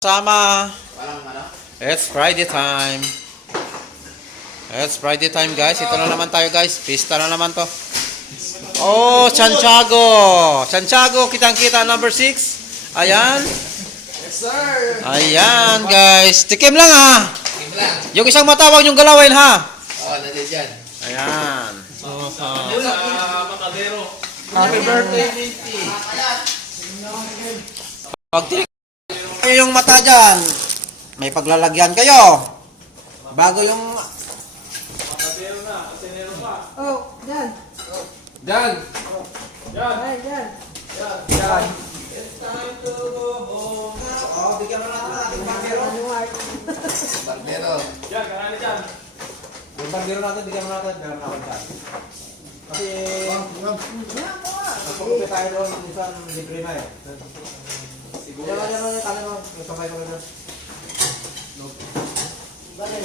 Sama. It's Friday time. It's Friday time, guys. Ito na naman tayo, guys. Pista na naman to. Oh, Santiago. Santiago, kitang-kita number 6. Ayan. Yes, sir. Ayan, guys. Tikim lang, ha. Tikim lang. Yung isang matawag yung galawin, ha. Oo, nandiyan dyan. Ayan. Makadero. Happy birthday, Linty. Pag yung mata dyan, may paglalagyan kayo. Bago yung... Makadero na. Kasinero pa. Oh, dyan. Dyan. Ay, dyan. Dyan. It's time to go home. Oh, bigyan mo natin ating barbero. Barbero. Yan, karani dyan. Yung barbero natin, bigyan mo natin. Meron natin dyan. Kasi... Nagpupunta tayo doon minsan libre na eh. Siguro. Yan yung kanin mo. Yung sabay ko na. Bale,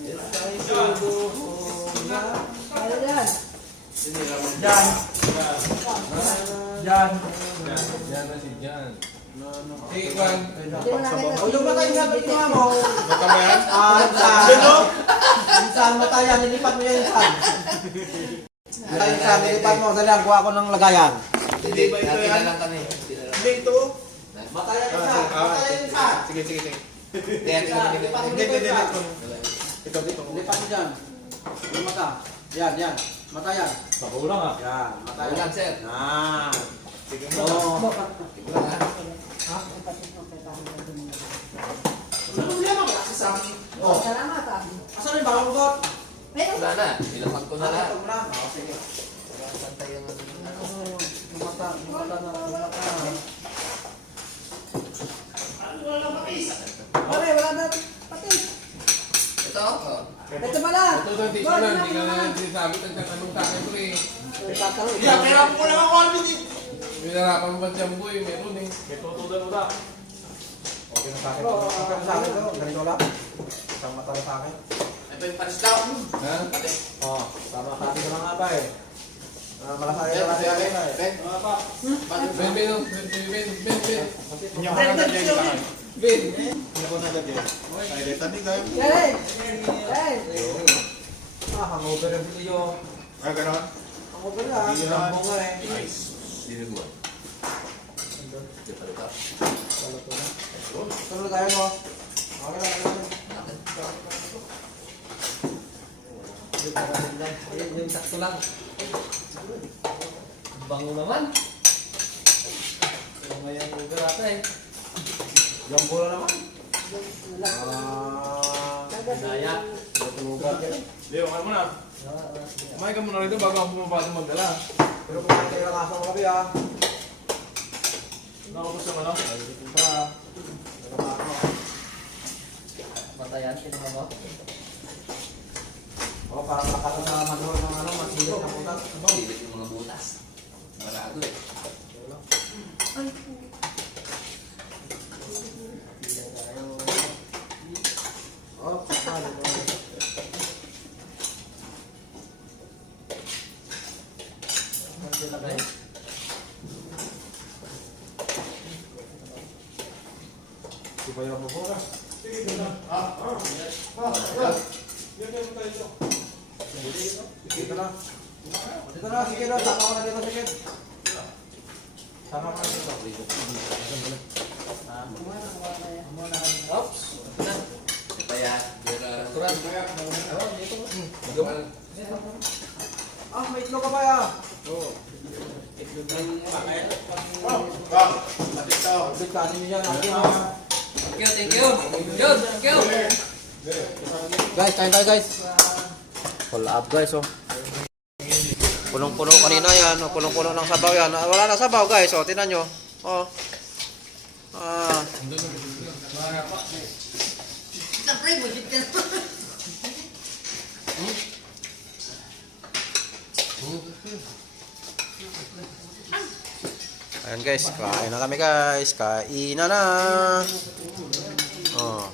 It's time to go home na. kaya dyan. Dyan. Dyan. Yan na si Jan. Sige, Kwan. O yung mata yung sabi ko mo. Baka mo yan? Minsan mata yan, nilipat mo yan minsan. Minsan nilipat mo. Dali, kuha ko ng lagayan. Hindi ba ito yan? lang kami. Hindi ito. Mata yan minsan. Mata yan minsan. Sige, sige, sige. Kaya Lipat mo Hindi, dito hindi, minsan. Ito, dito. Lipat mo dyan. Yung mata. Yan, yan. Mata yan. Makulang ah. Yan, mata yan. Ulan, sir. Yan. Sige mo. Oo. Ulan, ha? Oh. Salamat ah. Asan yung baka ugot? Pero, Wala na. Ilapag ko na lahat. Ito mo na. Oo, sige. Santay yung Yung mata na. Yung mata. pare, wala na pati. Ito? Oh. Ito pala. Ito, ito, hindi ko lang. Hindi ka na sinasabi ng tatanong sa akin ko eh. Kaya mo lang ako ano din. Minarapan mo ba dyan boy? Meron eh. May tutudan mo na. Okay na sa akin. Okay na sa akin to. Ganito lang. Isang mata na sa akin. Ito yung panis daw. Ha? Oo. Tama sa akin lang nga ba eh. Malasaya Ben, na lang Ben, yan eh. Ben. Ben, Ben, oh. Ben, Ben, Ben, Ben. Inyo ka na dyan ka. Ben. Inyo ko na dyan. Ay, dito ni kayo. Hey! Hey! Hangover yung video. Ah, gano'n? Hangover na. Hangover nga eh. Nice. Sino mo? Ito pala ito. Sunod tayo mo. Okay lang. Yung sakto lang. Bango naman. Ngayon ugar ata eh. Yung bola naman. Daya. Tumugat yan. Leo, ano mo na? Kumain ka muna rito bago ako bumaba ng magdala. Pero kung may kayo lang aso mo kabi ah. Nakapos sa ano? Dito pa. Matayan, tinuha mo. O parang nakasa sa manuhol ng ano, masilip na putas. Silit yung mga butas. Marado eh. Oh, di ba yung mabola? Dito na. Dito na, sige na. Sama ko na dito, sige. Sama ko na dito. Oops! Ito yan. Turan. Ah, may itlog ka ba ya? Big kanin niyo yan. Thank you. Good, thank you. Guys, kain tayo guys. Full up guys oh. Punong-puno kanina yan, oh. Punong-puno ng sabaw yan. Ah, wala na sabaw guys, oh. Tingnan nyo. Oh. Ah. Ayan guys, kain na kami guys. Kain na. Oh.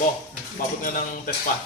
Bo, pabot nga ng test pa.